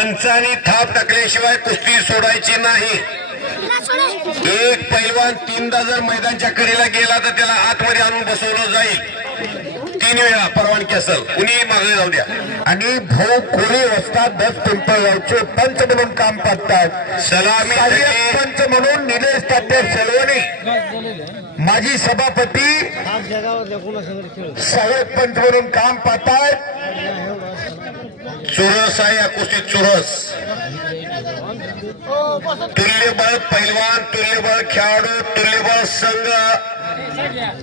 पंचांनी थाप टाकल्याशिवाय कुस्ती सोडायची नाही। एक पैलवान 3दा जर मैदानच्या कडेला गेला तर त्याला आतमध्ये आणून बसवलं जाईल। 3 वेळा परवानगी असेल, कुणी मागे जाऊ द्या। आणि भाऊ कोळी वस्ताद 10 पिंपळगावचे पंच म्हणून काम पाहतात। सलामी पंच म्हणून निलेश तात्या शेळवणे, माजी सभापती सहाय्यक पंच म्हणून काम पाहतात। चुरस आहे या कुस्तीत, चुरस। तुल्यबळ पैलवान, तुल्यबळ खेळाडू, तुल्यबळ संघ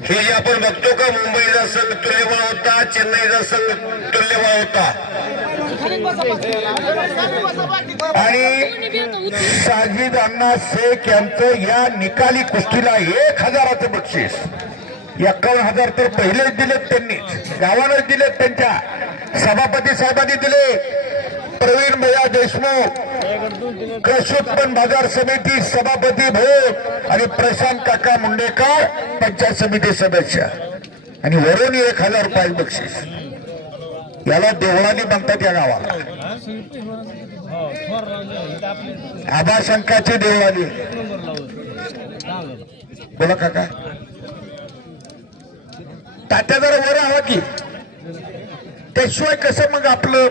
हे जे आपण बघतो का, मुंबईचा संघ तुल्यबळ होता, चेन्नईचा संघ तुल्यबळ होता। आणि साजिद अण्णा शेख यांचं या निकाली कुस्तीला 1000चं बक्षीस। 51,000 तर पहिलेच दिलेत त्यांनी, गावानंच दिलेत, त्यांच्या सभापती साहेबांनी दिले। प्रवीण भैया देशमुख कृषी उत्पन्न बाजार समिती सभापती भाऊ आणि प्रशांत काका मुंडेकर पंचायत समिती सदस्य, आणि वरून 1000 रुपये बक्षीस। याला देवळाली म्हणतात या गावाला, आबाशंकाची देवळाली। बोला काका, तात्या जरा वर हवा की, त्याशिवाय कसं मग आपलं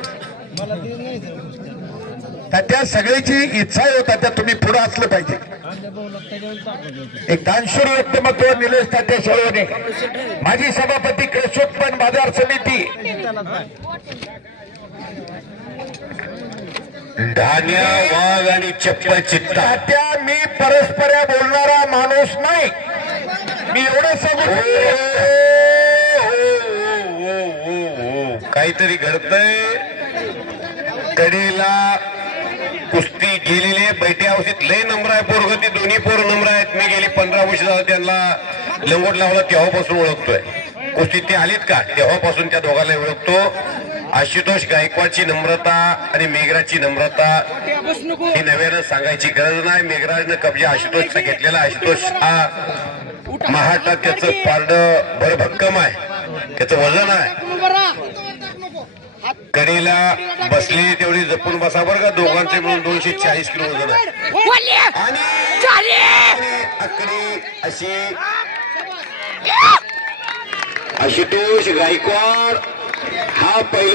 तात्या सगळ्याची इच्छा होता, त्या तुम्ही पुढे असलं पाहिजे। एक दानशूर व्यक्तिमत्व निलेश तात्या शेळवणे, माजी सभापती कृषी उत्पन्न बाजार समिती। धान्या वाघ आणि चप्पल चित्ता। तात्या मी परस्पर बोलणारा माणूस नाही, मी एवढं सांगू काहीतरी घडतंय। कडेला कुस्ती गेलेली बैठ्या अवस्थेत लय नंबर आहे पोरग, ती दोन्ही पोर नंबर आहेत। मी गेली 15 वर्ष झालं त्यांना लंगोट लावला, तेव्हापासून ओळखतोय। कुस्तीत ते आलीत का तेव्हापासून त्या दोघांना ओळखतो। आशुतोष गायकवाडची नम्रता आणि मेघराजची नम्रता ही नव्यानं सांगायची गरज नाही। मेघराजनं कब्जा आशुतोषचा घेतलेला। आशुतोष हा महाटात त्याचं पारड भरभक्कम आहे, त्याचं वजन आहे। कडेला बसली तेवढी जपून बसा बरं का, दोघांचे मिळून 240 किलो वजन आहे। आणि आकडी अशी आशुतोष गायकवाड हा पहिला